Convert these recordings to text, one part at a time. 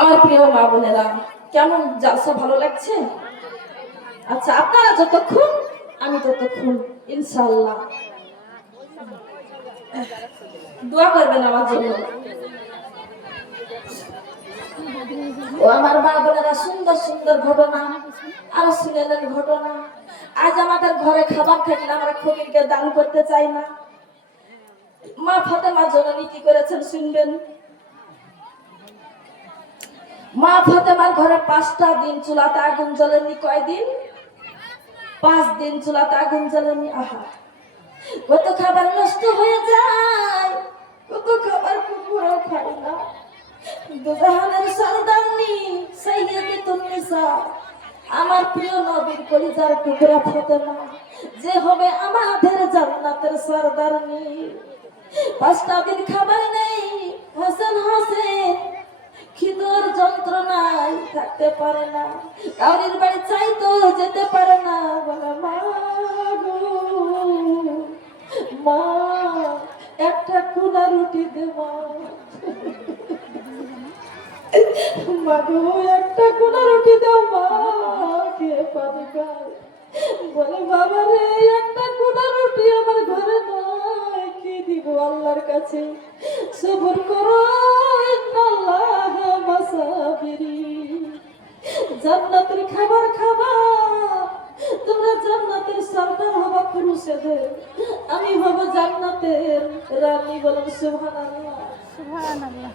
আমার প্রিয় মা বোনেরা, কেমন জালসা ভালো লাগছে? আচ্ছা, আপনারা যতক্ষণ আমি ততক্ষণ ইনশাআল্লাহ দোয়া করবেন আমার জন্য। ও আমার মা বোনেরা, সুন্দর সুন্দর ঘটনা আরো শুনেলেন। ঘটনা আজ আমাদের ঘরে খাবার থাকলে আমরা ফকিরকে দান করতে চাই না। মা ফাতেমা জননী কি করেছেন শুনবেন। মা ফাতেমার ঘরে 5টা দিন চুলাতে আগুন জ্বলেনি। কয়দিন? 5 দিন চুলাতে আগুন জ্বলেনি। আহা, কত খাবার নষ্ট হয়ে যায়, কত খাবার কুকুরও খায় না। দুজাহানের সরদারনি সাইয়্যিদাতুন নিসা, আমার প্রিয় নবীর কলিজার টুকরা ফাতেমা, যে হবে আমাদের জান্নাতের সরদারনি। 5টা দিন খাবার নেই। হাসান হোসেন খিদর যন্ত্রণায় থাকতে পারে না, কাউরির বাড়ি চাইতো যেতে পারে না। বলে মা গো, মা একটা কুনা রুটি দে মা, মা গো একটা কুনা রুটি দাও মা, কে পাবে খায়। বলে বাবা রে, একটা কুনা রুটি আমার ঘরে নাই, কি দিব আল্লাহর কাছে? সবর করো, ইন্নাল্লাহ মাসাবিরি। জান্নাতের খাবার খাবা, তোমরা জান্নাতের সরদার হবা পুরুষদের, আমি হব জান্নাতের রানী। বলেন সুবহানাল্লাহ, সুবহানাল্লাহ।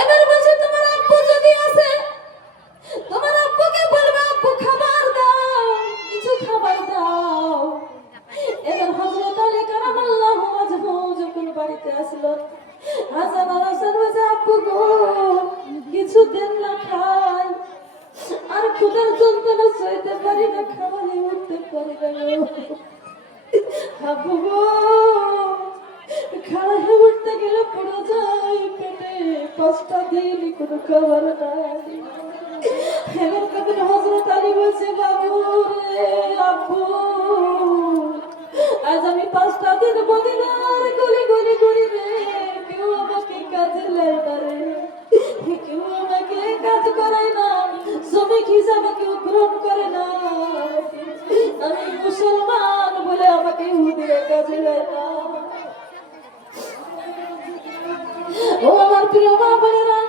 এবার বলছে তোমার আব্বু যদি আসে, তোমার আব্বুকে বলবা আব্বু খাবার দাও, কিছু খাবার দাও। এবার হযরত আলী কারামাল্লাহু ওয়াজহু যখন বাড়িতে আসলো, হাসান আর হোসেন বলছে আব্বু গো কিছু দেন না খাই, আর ক্ষুধার যন্ত্রণা সইতে পারি না, খাবারে উঠতে পারি না। আব্বু গো খাড়ায় উঠতে গেলে পড়ে যায় পেটে, 5টা দিন কোনো খাবার নাই। এবার কখন হযরত আলী বলছে বাবু রে, আব্বু আজ আমি 5টা দিন মদিনার গলি গলি ঘুরি রে, কেউ আমাকে কাজে নেয় না রে, কেউ আমাকে কাজ করায় না, শ্রমিক হিসাবে কেউ গ্রহণ করে না, আমি মুসলমান বলে আমাকে ইহুদিরা কাজে নেয় না। ও আমার প্রিয় মা বোনেরা,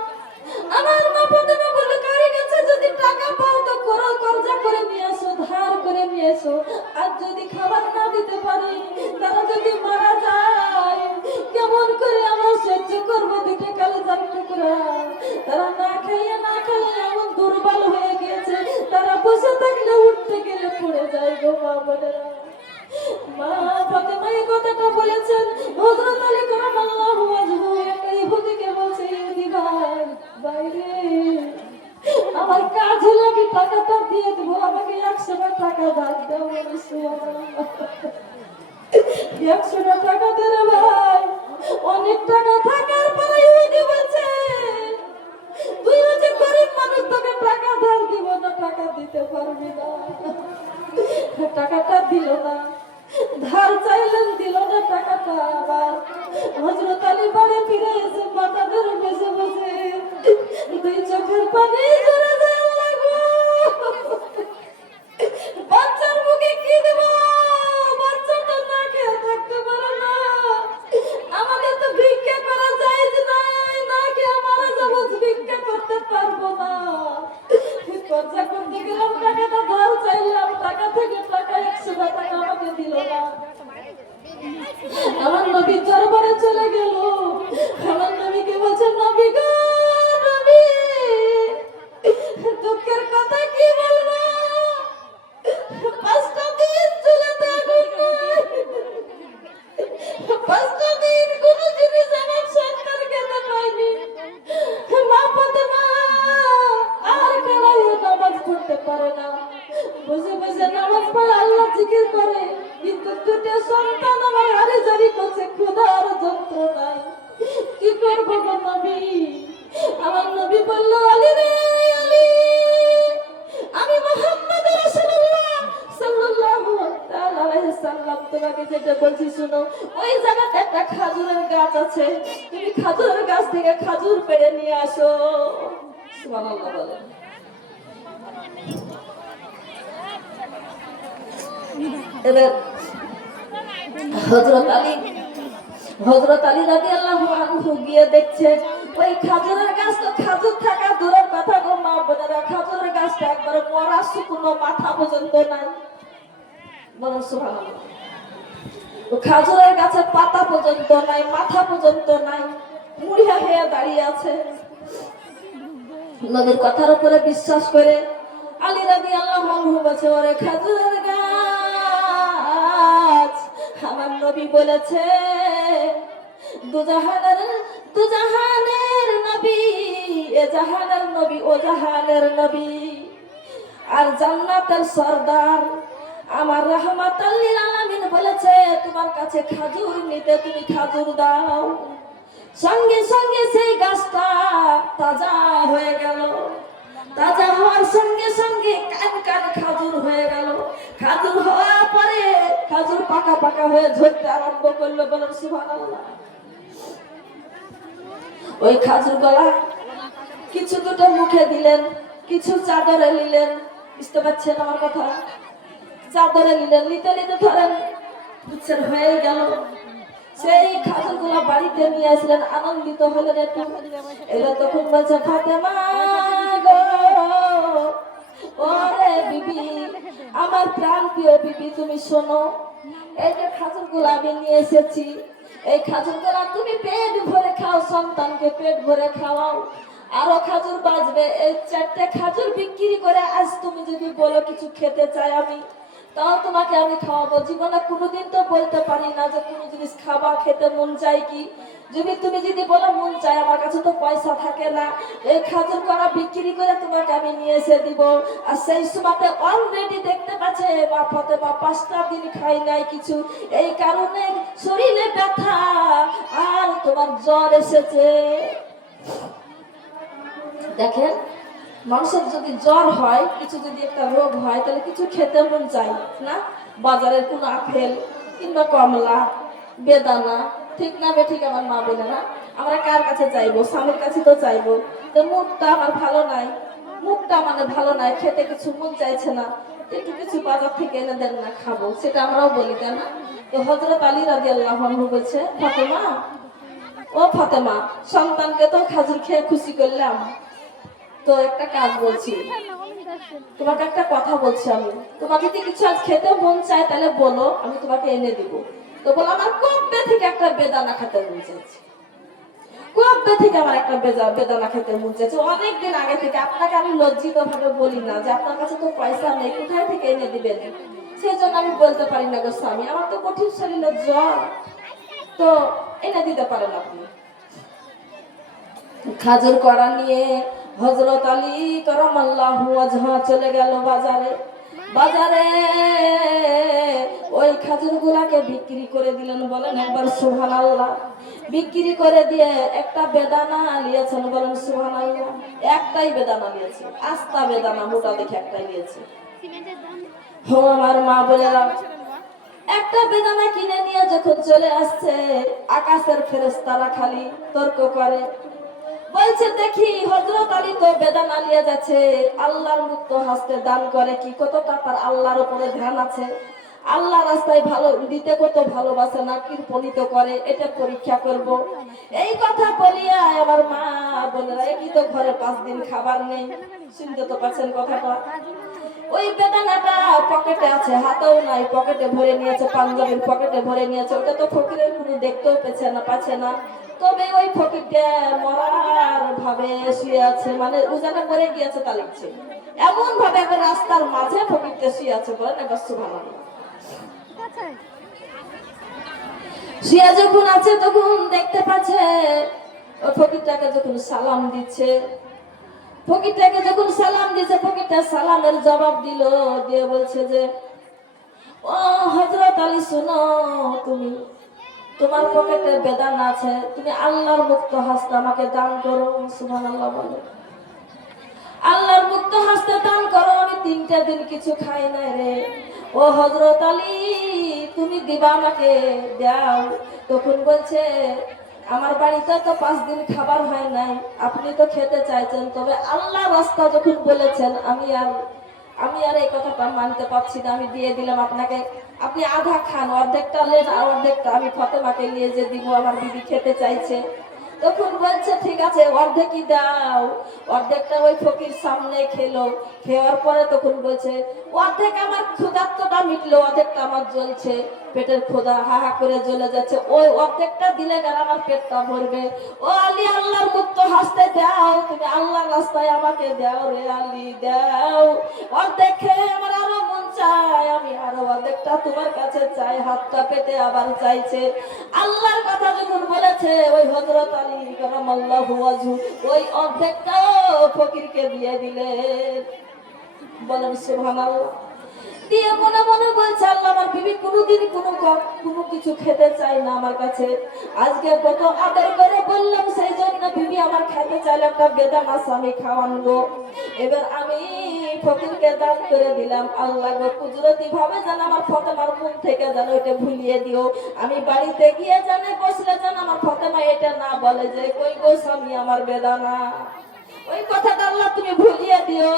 আমার মা ফাতেমা বলল কারি কাছে যদি টাকা পাও তো করো, কর্জা করে নিয়ে এসো, ধার করে নিয়ে এসো। আর যদি খাবার না দিতে পারি, তারা যদি মারা যায়, কেমন করে আমরা সহ্য করবো? দিতে কালে যাবে টুকরা, তারা না খাইয়ে না খাইয়ে এমন দুর্বল হয়ে গিয়েছে, তারা বসে থাকলে উঠতে গেলে পড়ে যায় গো মা বোনেরা। মা ফাতেমা এই কথাটা বলেছেন। হযরত আলী কারামাল্লাহু ওয়াজহু একটা ইহুদিকে বলছে, ইহুদি ভাই, বাইরে আমার কাজে লাগে টাকাটা দিয়ে দেব, আমাকে 100টা টাকা দাও। 100টা টাকা দে রে ভাই। অনেক টাকা থাকার পরে ইহুদি বলছে, তুই হচ্ছে গরিব মানুষ, তোকে টাকা ধার দিব না, টাকা দিতে পারবি না। টাকাটা দিল না, ধার চাইলেন দিল না টাকাটা। আবার হযরত আলী বাড়ি ফিরে এসে মাথা ধরে বসে বসে 2 চোখের পানি ঝরে যায়। আল্লাহ গো, বাচ্চার মুখে কি দেব? বাচ্চা তো না খেয়ে থাকতে পারে না, আমাদের তো ভিক্ষা করা যায় নাই, না খেয়ে মারা যাবো, ভিক্ষা করতে পারবো না। খরচা করতে গেলাম, টাকাটা ধার চাইলাম, টাকা থেকে টাকা 100টা টাকা আমাকে দিল না। আমার নবী দরবারে চলে গেল, আমার নবীকে বলছে নবী গো, নবী দুঃখের কথা কি বলবো, 5টা দিন চুলাতে আগুন নাই, 5টা দিন কোনো জিনিস আমার সন্তান খেতে পায়নি। মা ফাতেমা আর কারাইয়ে নামাজ পড়তে পারে না, বসে বসে নামাজ পড়ে আল্লাহ জিকির করে, কিন্তু 2টা সন্তান আমার হারে জারি করছে ক্ষুধার যন্ত্রণায়। কি করবো গো নবী? আমার নবী বলল, আলী রে আলী, আমি মুহাম্মদ রাসূলুল্লাহ সাল্লাল্লাহু তাআলা আলাইহি সাল্লাম তোমাকে যেটা বলছি শুনো। ওই জায়গাতে একটা খাজুরের গাছ আছে, তুমি খাজুরের গাছ থেকে খাজুর পেড়ে নিয়ে আসো। সুবহানাল্লাহ বলেন। এবার হযরত আলী রাদিয়াল্লাহু আনহু গিয়ে দেখছে ওই খাজুরের গাছ তো খাজুর থাকা দূরের কথা গো মা বোনেরা, খাজুরের গাছটা একবারে মরা শুকনো, মাথা পর্যন্ত নাই। বলো সুবহানাল্লাহ। খাজুরের গাছের পাতা পর্যন্ত নাই, মাথা পর্যন্ত নাই, মুড়িয়া হয়ে দাঁড়িয়ে আছে। নবীর কথার উপরে বিশ্বাস করে আলী রাদিয়াল্লাহু আনহু বলছে, ওরে খাজুরের গাছ, আমার নবী বলেছে দুজাহানের নবী, এ জাহানের নবী, ও জাহানের নবী, আর জান্নাতের সরদার আমার রাহমাতাল লিল আলামিন বলেছে তোমার কাছে খাজুর নিতে, তুমি খাজুর দাও। সঙ্গে সঙ্গে সেই গাছটা তাজা হয়ে গেল। তাজা হওয়ার সঙ্গে সঙ্গে কান কান খাজুর হয়ে গেল। খাজুর হওয়ার পরে খাজুর পাকা পাকা হয়ে ঝরতে আরম্ভ করলো। বলেন সুবহানাল্লাহ। ওই খাজুর গলা কিছু দুটো মুখে দিলেন, কিছু চাদরে নিলেন। বুঝতে পারছেন আমার কথা? চাদরে নিলেন, নিতে নিতে ধরেন বুঝছেন হয়ে গেল। সেই খাজুর গুলা বাড়িতে নিয়ে আসলেন, আনন্দিত হলেন একটু। এবার তখন বলছে ফাতেমা গো, ওরে বিবি, আমার প্রাণ প্রিয় বিবি, তুমি শোনো, এই যে খাজুর গুলা আমি নিয়ে এসেছি, এই খাজুর গুলা তুমি পেট ভরে খাও, সন্তানকে পেট ভরে খাওয়াও। আরো খাজুর বাঁচবে, এই 4টে খাজুর বিক্রি করে আজ তুমি যদি বলো কিছু খেতে চাই আমি, তাও তোমাকে আমি খাওয়াবো। জীবনে কোনোদিন তো বলতে পারি না যে কোনো জিনিস খাবা, খেতে মন চাই কি। তুমি যদি বলো মন চাই, আমার কাছে তো পয়সা থাকে না, এই খাজুর করা বিক্রি করে তোমাকে আমি নিয়ে এসে দিব। আর সেই সময়তে অলরেডি দেখতে পাচ্ছে মা ফাতেমা 5টা দিন খাই নাই কিছু, এই কারণে শরীরে ব্যথা আর তোমার জ্বর এসেছে। দেখেন, মানুষের যদি জ্বর হয়, কিছু যদি একটা রোগ হয়, তাহলে কিছু খেতে মন চাই না? বাজারের কোনো আপেল কিংবা কমলা, বেদানা, ঠিক না বে ঠিক? আমার মা বলে না, আমরা কার কাছে চাইবো? স্বামীর কাছে তো চাইবো। তো মুখটা আমার ভালো নাই, মুখটা মানে ভালো নাই, খেতে কিছু মন চাইছে না, একটু কিছু বাজার থেকে এনে দেন না, খাবো। সেটা আমরাও বলি, তাই না? তো হযরত আলী রাদিয়াল্লাহু আনহু বলছে, ফাতেমা, ও ফাতেমা, সন্তানকে তো খাজুর খেয়ে খুশি করলাম, তো একটা কাজ বলছি তোমাকে, একটা কথা বলছি আমি, তোমার যদি কিছু আজ খেতে মন চায় তাহলে বলো, আমি তোমাকে এনে দিব। তো বলো, আমার কবে থেকে একটা বেদানা খেতে মন চাইছে, কবে থেকে আমার একটা বেদানা খেতে মন চাইছে, অনেকদিন আগে থেকে। আপনাকে আমি লজ্জিত ভাবে বলি না যে আপনার কাছে তো পয়সা নেই, কোথায় থেকে এনে দিবেন, সেই জন্য আমি বলতে পারি না গো স্বামী, আমার তো কঠিন শরীরে জ্বর, তো এনে দিতে পারেন আপনি। খাজুর করা নিয়ে হযরত আলী কারামাল্লাহু ওয়াজহা চলে গেল বাজারে। বাজারে ওই খাজুর গুলাকে বিক্রি করে দিলেন। বলেন একবার সুবহানাল্লাহ। বিক্রি করে দিয়ে একটা বেদানা নিয়েছেন। বলেন সুবহানাল্লাহ। একটাই বেদানা নিয়েছে, আস্তা বেদানা, মোটা দেখে একটাই নিয়েছে। হো আমার মা বলেরা, একটা বেদানা কিনে নিয়ে যখন চলে আসছে, আকাশের ফেরেশতারা খালি তর্ক করে, বলছে দেখি হযরত আলী তো বেদানা নিয়ে যাচ্ছে, আল্লাহর মুক্ত হস্তে দান করে কি, কতটা তার আল্লাহর উপরে ধ্যান আছে, আল্লাহ রাস্তায় ভালো দিতে কত ভালোবাসে না, কৃপণিত করে, এটা পরীক্ষা করব। এই কথা বলিয়া আমার মা বোনেরা, কি তো ঘরে 5 দিন খাবার নেই, শুনতে তো পাচ্ছেন কথাটা। ওই বেদানাটা পকেটে আছে, হাতেও নাই, পকেটে ভরে নিয়েছে, পাঞ্জাবির পকেটে ভরে নিয়েছে। ওটা তো ফকিরের কোনো দেখতেও পাচ্ছে না। তবে ওই ফকিরটা মরার ভাবে শুয়ে আছে, মানে উজানে মরে গিয়েছে তা লিখছে, এমন ভাবে একটা রাস্তার মাঝে ফকিরটা শুয়ে আছে। বলেন একবার সুবহানাল্লাহ। শুয়ে যখন আছে তখন দেখতে পাচ্ছে ওই ফকিরটাকে যখন সালাম দিচ্ছে, ফকিরটা সালামের জবাব দিল, দিয়ে বলছে যে, ও হযরত আলী, শোনো, তুমি, তোমার পকেটে বেদানা আছে, তুমি আল্লাহর মুক্ত হস্তে আমাকে দান করো। সুবহানাল্লাহ বলো। আল্লাহর মুক্ত হস্তে দান করো, আমি 3টা দিন কিছু খাই নাই রে। ও হযরত আলী, তুমি দিবা আমাকে, দাও। তখন বলছে আমার বাড়িতে তো 5 দিন খাবার হয় নাই, আপনি তো খেতে চাইছেন, তবে আল্লাহ রাস্তা যখন বলেছেন আমি আর এই কথাটা মানতে পারছি না, আমি দিয়ে দিলাম আপনাকে। আপনি আধা খান, অর্ধেকটা নেন আর অর্ধেকটা আমি ফাতেমাকে নিয়ে যে দিব, আমার বিবি খেতে চাইছে। তখন বলছে ঠিক আছে অর্ধেকই দাও। অর্ধেকটা ওই ফকির সামনে খেলো, খেয়ার পরে তখন বলছে অর্ধেক আমার ক্ষুধার্তটা মিটলো, অর্ধেকটা আমার জ্বলছে, পেটের ক্ষুধা হা হা করে জ্বলে যাচ্ছে, ওই অর্ধেকটা দিলে গেলে আমার পেটটা ভরবে। ও আলী, আল্লাহর মুক্ত হাসতে দাও, তুমি আল্লাহর রাস্তায় আমাকে দাও রে আলী, দাও। অর্ধেক খেয়ে আমার আরো মন চায়, আমি আরো অর্ধেকটা তোমার কাছে চাই। হাতটা পেতে আবার চাইছে। আল্লাহর কথা যখন বলেছে ওই হযরত আলী কারামাল্লাহু ওয়াজহু ওই অর্ধেকটাও ফকিরকে দিয়ে দিলেন। বলেন সুবহানাল্লাহ। দিয়ে মনে মনে বলছে আল্লাহ, আমার বিবি কোনোদিন কোনো কিছু খেতে চাই না আমার কাছে, আজকে কত আদর করে বললাম, সেই জন্য বিবি আমার খেতে চাইলে একটা বেদানা আমি খাওয়ানবো। এবার আমি ফকিরকে দান করে দিলাম। আল্লাহ গো কুদরতি ভাবে যেন আমার ফাতেমার মন থেকে যেন এটা ভুলিয়ে দিও। আমি বাড়িতে গিয়ে জানে বসলে যেন আমার ফাতেমা এটা না বলে যে কই গো স্বামী আমার বেদানা, ওই কথাটা আল্লাহ তুমি ভুলিয়ে দিও।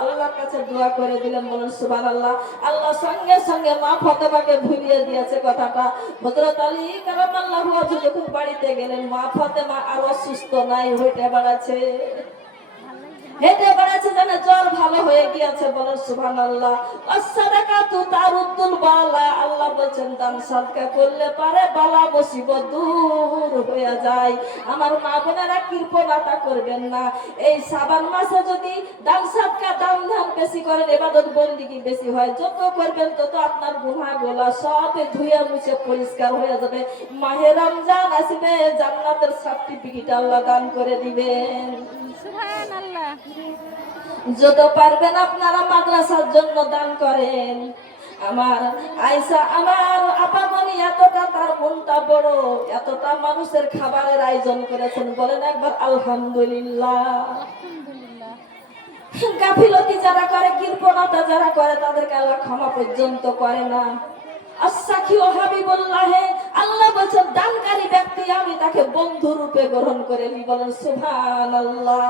আল্লাহর কাছে দোয়া করে দিলেন, বলেন সুবহানাল্লাহ। আল্লাহ সঙ্গে সঙ্গে মা ফাতেমাকে ভুলিয়ে দিয়েছে কথাটা। হযরত আলী কারামাল্লাহু ওয়াজহু যখন বাড়িতে গেলেন, মা ফাতেমা আর অসুস্থ নাই, হেঁটে বেড়াচ্ছে, হেঁটে বেড়াচ্ছে, যেন জ্বর ভালো হয়ে গিয়েছে। বলেন সুবহানাল্লাহ। as-সাদাকাতু তারুদ্দুল বালা, আল্লাহ বলেন দান সাদকা করলে পারে বালা মুসিবত দূর হয়ে যায়। আমার মা বোনেরা কৃপণতা করবেন না। এই শাবান মাসে যদি দান সাদকা দান ধান বেশি করেন, ইবাদত বন্দেগী বেশি হয়, যত করবেন তত আপনার গুনাহগুলো সব ধুয়ে মুছে পরিষ্কার হয়ে যাবে। মাহে রমজান আসবে, জান্নাতের সার্টিফিকেট আল্লাহ দান করে দিবেন। সুবহানাল্লাহ। যত পারবেন আপনারা মাদ্রাসার জন্য দান করেন। আমার আয়েশা, আমার আপামনি এতটা তার মনটা বড়, এতটা মানুষের খাবারের আয়োজন করেছেন, বলেন একবার আলহামদুলিল্লাহ। গাফিলতি যারা করে, কৃপণতা যারা করে, তাদেরকে আল্লাহ ক্ষমা পর্যন্ত করে না। আস-সাখী ও হাবিবুল্লাহ, আল্লাহ বলেন দানকারী ব্যক্তি আমি তাকে বন্ধু রূপে গ্রহণ করে নি। বলেন সুবহানাল্লাহ।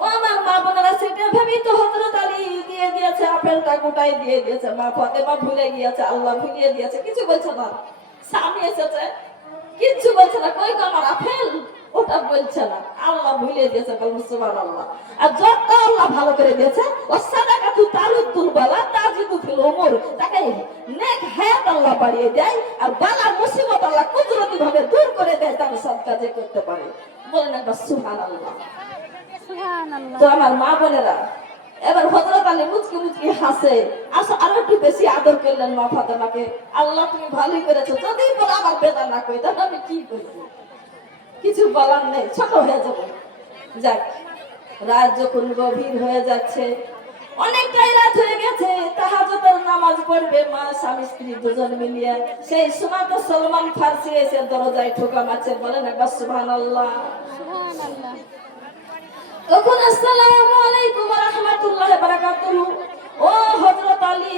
ও আমার মা বোনেরা, সেটা ভেবেই তো হযরত আলী দিয়ে দিয়েছে, আপেলটা গোটাই দিয়ে দিয়েছে। মা ফাতেমা ভুলে গিয়েছে, আল্লাহ ভুলিয়ে দিয়েছে, কিছু বলছে না। স্বামী এসেছে, কিছু বলছে না, কই গো আমার আপেল, ওটা বলছে না, আল্লাহ ভুলিয়ে দিয়েছে। বলুন সুবহানাল্লাহ। আর যত আল্লাহ ভালো করে দিয়েছে, ওয়াসাদাকাতু তারুদ্দুল বালা তাজিদু ফিল উমুর, তাকে নেক হায়াত আল্লাহ বাড়িয়ে দেয়, আর বালা মুসিবত আল্লাহ কুদরতি ভাবে দূর করে দেয়, তার সাদকা যে করতে পারে। বলেন একবার সুবহানাল্লাহ। তো আমার মা বোনেরা, এবার হযরত আলী মুচকি মুচকি হাসে, আসো আরো একটু বেশি আদর করলেন মা ফাতেমাকে। আল্লাহ তুমি ভালোই করেছো, যদি বলে আমার বেদনা কই, তাহলে আমি কি করব, কিছু বলার নেই, ছোট হয়ে যাবো। যাক, রাত যখন গভীর হয়ে যাচ্ছে, অনেকটাই রাত হয়ে গেছে, তাহাজ্জুদের নামাজ পড়বে মা স্বামী স্ত্রী দুজন মিলিয়ে। সেই সময় তো সলমান ফার্সি এসে দরজায় ঠোকা মারছে। বলেন একবার সুবহানাল্লাহ। সুবহানাল্লাহ। তখন আসসালামু আলাইকুম ওয়া রাহমাতুল্লাহি ওয়া বারাকাতুহু, ও হযরত আলী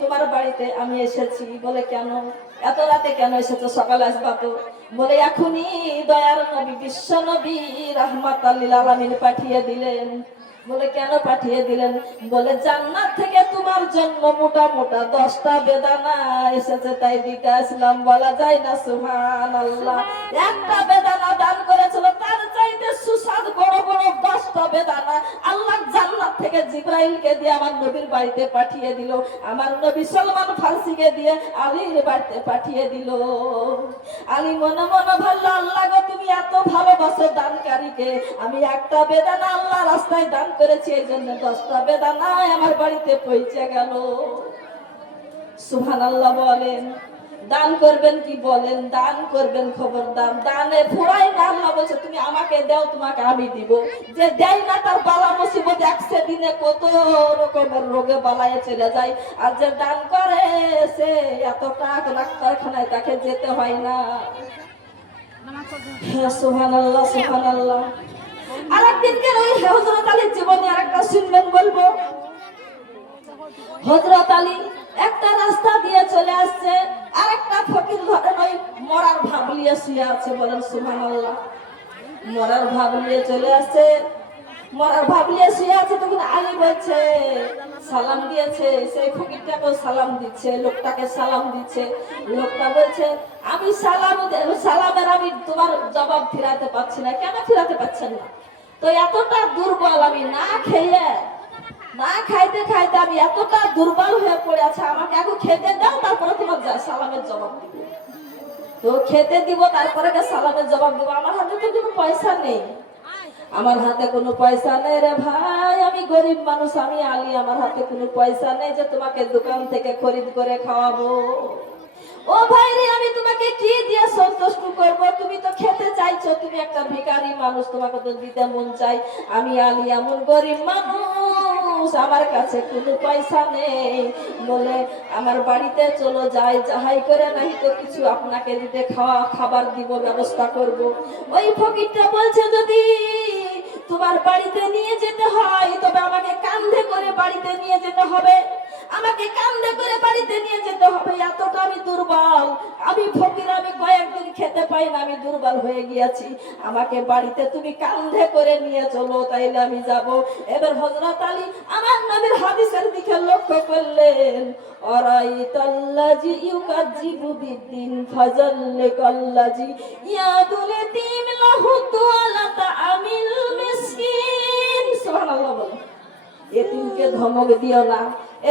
তোমার বাড়িতে আমি এসেছি। বলে কেন, এত রাতে কেন এসেছো, সকালে আসবা তো। বলে এখনই দয়ার নবী বিশ্ব নবী রাহমাতাল লিল আলামিন পাঠিয়ে দিলেন। বলে কেন পাঠিয়ে দিলেন? বলে জান্নাত থেকে তোমার জন্য মোটা মোটা 10টা বেদানা এসেছে, তাই দিতে আসলাম। বলা যায় না সুবহানাল্লাহ। একটা বেদানা দান করেছিল, তার চাইতে সুস্বাদ বড় বড় 10টা বেদানা আল্লাহ জান্নাত থেকে জিবরাইলকে দিয়ে আমার নবীর বাড়িতে পাঠিয়ে দিল। আমার নবী সলমান ফার্সিকে দিয়ে আলীর বাড়িতে পাঠিয়ে দিল। আলী মনে মনে ভাবলো, আল্লাহ গো তুমি এত ভালোবাসো দানকারীকে, আমি একটা বেদানা আল্লাহ রাস্তায় দান করেছি, এই জন্য 10টা বেদানা আমার বাড়িতে পৌঁছে গেল। সুবহানাল্লাহ। বলেন দান করবেন কি, বলেন দান করবেন, খবরদার দানে ফুরাই না। আল্লাহ বলছে তুমি আমাকে দাও, তোমাকে আমি দিব। যে দেয় না তার বালা মুসিবত 100 দিনে কত রকমের রোগে বালায় চলে যায়। আর যে দান করে সে এত টাকা ডাক্তারখানায় তাকে যেতে হয় না। সুবহানাল্লাহ সুবহানাল্লাহ। আরেকদিনকে ওই হযরত আলীর জীবনে আরেকটা শুনবেন বলবো। হযরত আলী একটা রাস্তা দিয়ে চলে আসছে, আর একটা ফকির ধরেন ওই মরার ভাব নিয়ে শুয়ে আছে, বলেন সুবহানাল্লাহ। মরার ভাব নিয়ে চলে আসছে, মরার ভাব নিয়ে শুয়ে আছে। তখন আলী বলছে, সালাম দিয়েছে, সেই ফকিরটাকেও সালাম দিচ্ছে, লোকটাকে সালাম দিচ্ছে। লোকটা বলছে, আমি সালামের আমি তোমার জবাব ফিরাতে পারছি না। কেন ফিরাতে পারছেন না? তো এতটা দুর্বল আমি, না খাইতে খাইতে আমি এতটা দুর্বল হয়ে পড়ে আছে, আমাকে এখন খেতে দাও, তারপরে তোমার সালামের জবাব দিব। তো খেতে দিব, তারপরে সালামের জবাব দিব। আমার হাতে তো কোনো পয়সা নেই, আমার হাতে কোনো পয়সা নেই রে ভাই, আমি গরিব মানুষ, আমি আলী, আমার হাতে কোনো পয়সা নেই যে তোমাকে দোকান থেকে খরিদ করে খাওয়াবো। ও ভাই রে, আমি তোমাকে কি দিয়ে সন্তুষ্ট করব? তুমি তো খেতে চাইছো, তুমি একটা ভিখারি মানুষ, তোমাকে তো দিতে মন চাই। আমি আলী এমন গরিব মানুষ, আমার কাছে কোনো পয়সা নেই। বলে আমার বাড়িতে চলো যাই, যাহাই করে নাই তো কিছু আপনাকে দিতে খাবার দিব, ব্যবস্থা করব। ওই ফকিরটা বলছে, যদি তোমার বাড়িতে নিয়ে যেতে হয় তবে আমাকে কাঁধে করে বাড়িতে নিয়ে যেতে হবে, আমাকে কাঁধে করে বাড়িতে নিয়ে যেতে হবে। এতটা আমি দুর্বল, আমি ফকির, আমি কয়েকদিন খেতে পাই না, আমি দুর্বল হয়ে গিয়েছি, আমাকে বাড়িতে তুমি কাঁধে করে নিয়ে চলো, তাইলে আমি যাব। এবার হযরত আলী আমার নবীর হাদিসের দিকে লক্ষ্য করলেন, অরাইতাল্লাজি ইউকাজ্জিবু বিদ্দিন ফাজাল্লিকাল্লাজি ইয়াদুল ইয়াতীম লাহু তুআলাতা আমিল মিসকিন। সুবহানাল্লাহ বলো। এতিমকে ধমক দিও না,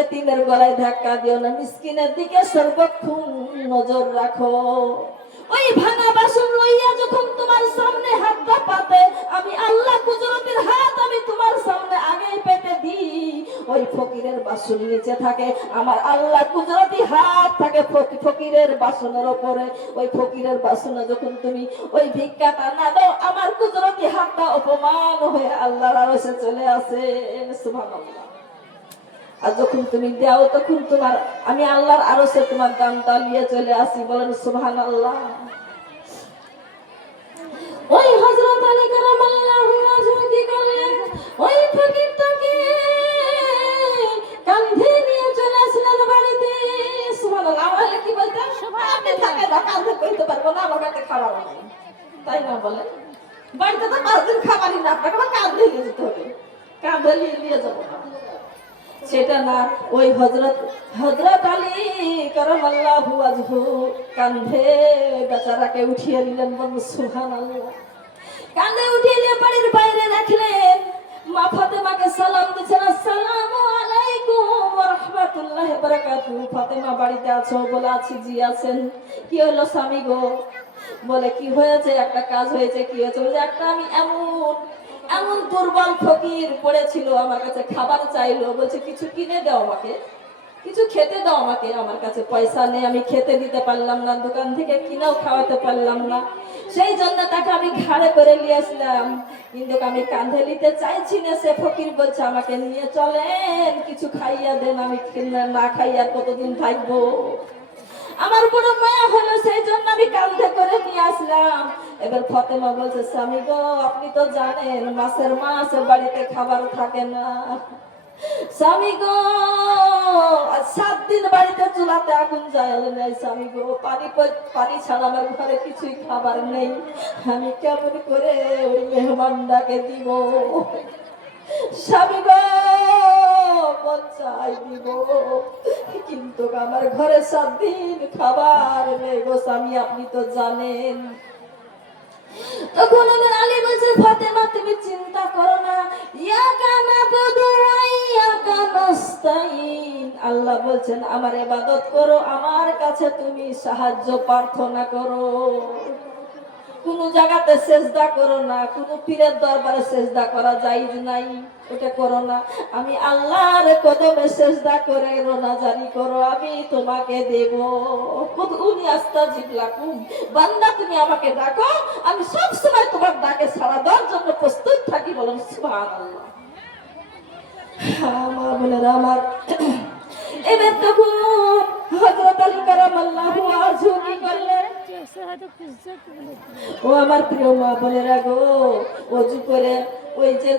এতিমের গলায় ধাক্কা দিও না, মিসকিনের দিকে সর্বক্ষণ নজর রাখো। ওই ভাঙা বাসন লইয়া যখন তোমার সামনে হাতটা পাতে, আমি আল্লাহ কুদরতের হাত আমি তোমার সামনে আগেই পেতে দিই। ওই ফকিরের বাসন নিচে থাকে, আমার আল্লাহ কুদরতি হাত থাকে ফকিরের বাসনের উপরে। ওই ফকিরের বাসনে যখন তুমি ওই ভিক্ষাটা না দাও, আমার কুদরতি হাতটা অপমান হয়ে আল্লাহর আরশে চলে আসে। সুবহানাল্লাহ। আর যখন তুমি দাও, তখন তোমার আমি আল্লাহর আরশে তোমার দামটা নিয়ে চলে আসি, বলেন সুবহানাল্লাহ। ওই হযরত আলী কারামাল্লাহু ওয়াজহু কি করলেন, ওই ফকিরটাকে কাঁধে নিয়ে চলে আসলেন বাড়িতে। সুবহানাল্লাহ। আমরা কি বলতাম, আপনি থাকে না, কাঁধে কইতে পারবো না, আমার কাছে খাবার নাই, তাই না বলেন? বাড়িতে তো 5 দিন খাবারই না, আপনাকে কাঁধে নিয়ে যেতে হবে, কাঁধে নিয়ে যাবো না, সেটা না। ওই হযরত আলী কারামাল্লাহু ওয়াজহু কাঁধে বেচারাকে উঠিয়ে নিলেন, বলেন সুবহানাল্লাহ। কাঁধে উঠিয়ে নিয়ে বাড়ির বাইরে রাখলেন। মা ফাতেমাকে সালাম দিচ্ছেন, আসসালামু আলাইকুম ওয়া রাহমাতুল্লাহি ওয়া বারাকাতুহু। ফাতেমা বাড়িতে আছো? বলে আছি। জি আছেন। কি হলো স্বামী গো? বলে কি হয়েছে? একটা কাজ হয়েছে। কি হয়েছে? বলে একটা আমি এমন দুর্বল ফকির পড়েছিল, আমার কাছে খাবার চাইলো, বলছে কিছু কিনে দাও আমাকে, কিছু খেতে দাও আমাকে, আমার কাছে পয়সা নেই, আমি খেতে দিতে পারলাম না, দোকান থেকে কিনেও খাওয়াতে পারলাম না, সেই জন্য তাকে আমি ঘাড়ে করে নিয়ে আসলাম, কিন্তু আমি কাঁধে নিতে চাইছি না। সে ফকির বলছে আমাকে নিয়ে চলেন, কিছু খাইয়া দেন, আমি না খাইয়া কতদিন থাকবো। আমার বড় মায়া হলো, সেই জন্য আমি কাঁধে করে নিয়ে আসলাম। এবার ফাতেমা বলছে, স্বামী গো আপনি তো জানেন মাসের মাস বাড়িতে খাবার থাকে না, স্বামী গো 7 দিন বাড়িতে চুলাতে আগুন জ্বালালে নাই, স্বামী গো পানি ছাড়া আমার ঘরে কিছুই খাবার নেই, আমি কেমন করে ওই মেহমানটাকে দিব, স্বামী গো চাই দিব, কিন্তু আমার ঘরে 7 দিন খাবার নেই গো স্বামী, আপনি তো জানেন। তখন আমার আলী বলছে, ফাতেমা তুমি চিন্তা করো না, ইয়াকা নাবুদু ওয়া ইয়াকা নাস্তাইন। আল্লাহ বলছেন আমার ইবাদত করো, আমার কাছে তুমি সাহায্য প্রার্থনা করো, কোন জায়গাতে সেজদা করো না, কোন পীরের দরবারে সেজদা করা জায়েজ নাই, ওটা করো না, আমি আল্লাহর কদমে সেজদা করে রোনাজারি করো, আমি তোমাকে দেব। উনি আস্তাজিব লাকুম, বান্দা তুমি আমাকে ডাকো, আমি সব সময় তোমার ডাকে সাড়া দেওয়ার জন্য প্রস্তুত থাকি, বলেন সুবহানাল্লাহ। আমার বোনেরা আমার, এবার তখন হযরত আলী কারামাল্লাহু ওয়াজহু কি করলেন, ও আমার প্রিয় মা বোনেরা গো, ওযু করে ওই যে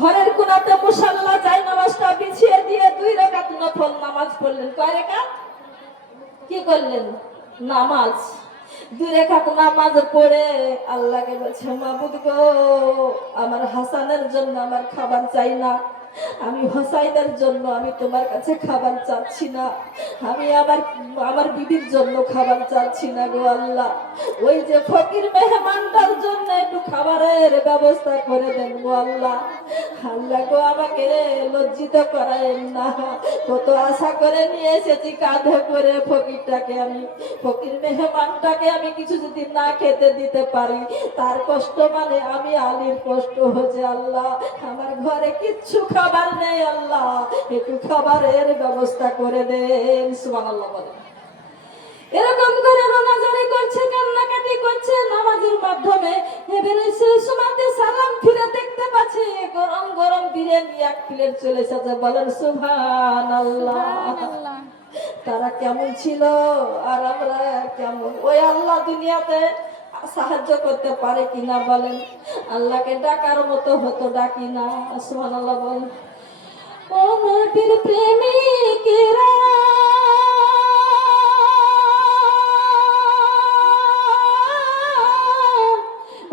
ঘরের কোনাতে মুসাল্লা যায় নামাজটা বিছিয়ে দিয়ে 2 রাকাত নফল নামাজ পড়লেন। কয় রাকাত? কি করলেন? নামাজ। 2 রাকাত নামাজ পড়ে আল্লাহকে বলছে, মাবুদ গো, আমার হাসানের জন্য আমার খাবার চাই না, আমি হোসাইনের জন্য আমি তোমার কাছে খাবার চাচ্ছি না, আমি আমার বিবির জন্য খাবার চাচ্ছি না গো আল্লাহ, ওই যে ফকির মেহমানটার জন্য একটু খাবারের ব্যবস্থা করে দেন গো আল্লাহ। আল্লাহ গো, আমাকে লজ্জিত করায়েন না, কত আশা করে নিয়ে এসেছি কাঁধে করে ফকিরটাকে, আমি ফকির মেহমানটাকে আমি কিছু যদি না খেতে দিতে পারি, তার কষ্ট মানে আমি আলীর কষ্ট হচ্ছে। আল্লাহ, আমার ঘরে কিচ্ছু খাবার নেই, আল্লাহ একটু খাবারের ব্যবস্থা করে দেন। সুবহানাল্লাহ বলেন। এরকম করে রোনাজারি করছে, কান্নাকাটি করছে নামাজের মাধ্যমে। এবারে সেই সময়তে সালাম ফিরে দেখতে পাচ্ছে গরম গরম বিরিয়ানি 1 প্লেট চলে এসেছে। বলেন সুবহানাল্লাহ। তারা কেমন ছিল আর আমরা কেমন? ওই আল্লাহ দুনিয়াতে সাহায্য করতে পারে কিনা বলেন? আল্লাহকে ডাকার মতো হতো, ডাকি না। সুবহানাল্লাহ বলেন। ও নবীর প্রেমিকেরা,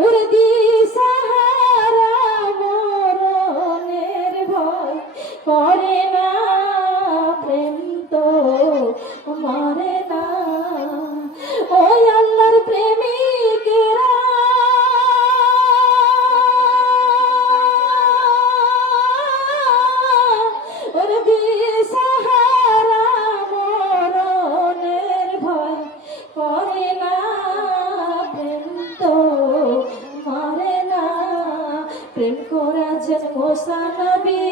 ওরে দিশাহারা মরণের ভয় করে না, প্রেম তো মরে না। ওই আল্লাহর প্রেমিকেরা, ওরে দিশাহারা মরণের ভয় করে না, প্রেম তো মরে না। প্রেম করেছেন মুসা নবী,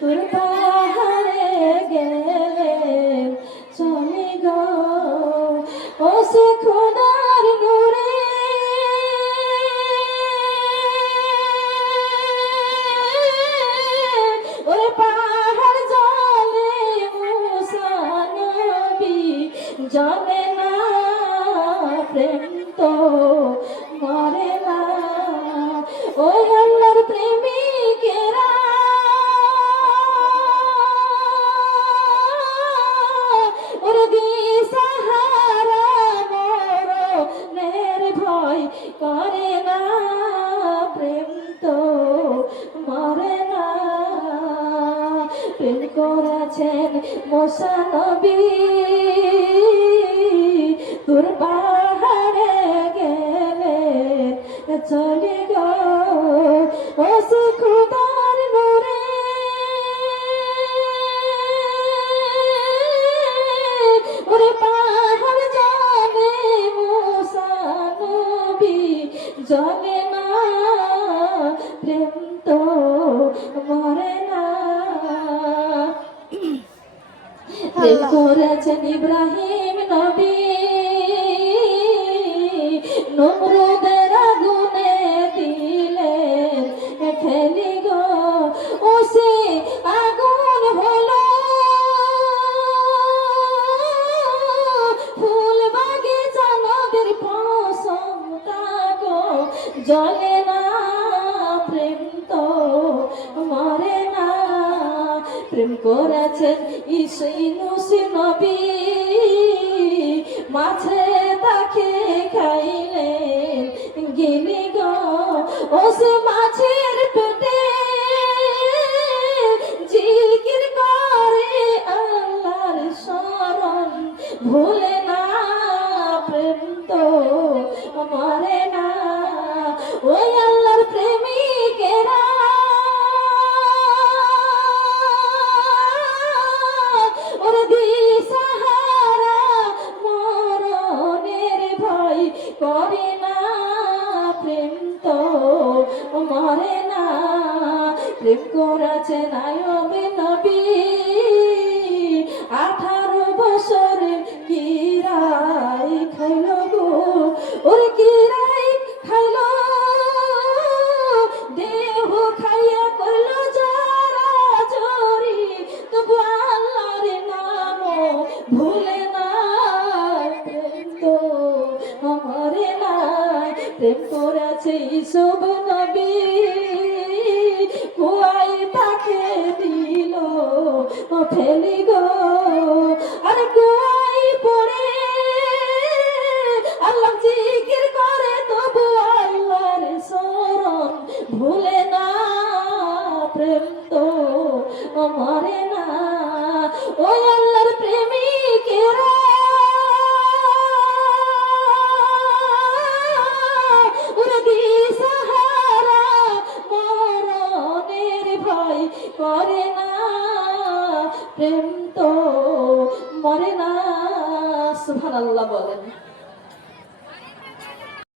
তোর পাহাড়ে গেলেন চলে গো, ও সে খোদার নূরে, ওরে পাহাড় জলে মুসা নবী জানে না, প্রেম তো মরে না। ওই আল্লাহর প্রেমিকেরা, ওরে দিশাহারা মরণের ভয় করে না, প্রেম তো মরে না। প্রেম করেছেন মুসা নবী, তোর পাহাড়ে গেলেন চলে গো, ও সে খোদার নূরে, ওরে পাহাড় জানে মুসা নবী জানে না, প্রেম তো মরে না। প্রেম করেছেন ইব্রাহিম নবী, নমরুদের আগুনে দিলেন ফেলি গো, ও সে আগুন হলো ফুল বাগিচা নদীর পশমটা গো, জ্বলে না, প্রেম তো মরে না। প্রেম করেছেন ইউনূস নবী, মাছে তাকে খাইলেন গিলি গো, ও সে মাছের পেটে জিকির করে আল্লাহর শরণ ভুলে না, প্রেম তো মরে না। ওই আল্লাহর প্রেমিকেরা, ওরে দিশাহারা মরণের ভয় করে না, প্রেম তো মরে না। প্রেম করেছেন আইয়ুব নবী, 18 বছর কিরাই খাইল গো, ওরে কিরাই খাইল, দেহ খাইয়া করল যারা জরি, তবু আল্লাহর নাম ভুলে না, প্রেম তো মরে না। প্রেম করেছে ইসব নবী কুয়াই তাকে দিল ফেলি গো আর কুয়াই পড়ে আল্লাহ জিকির করে তবু আল্লাহর শরণ ভুলে না প্রেম তো মরে না ওই আল্লাহর প্রেমিকেরা ওরা দিশাহারা মরণের ভয় করে না প্রেম তো মরে না সুবহানাল্লাহ বলেন।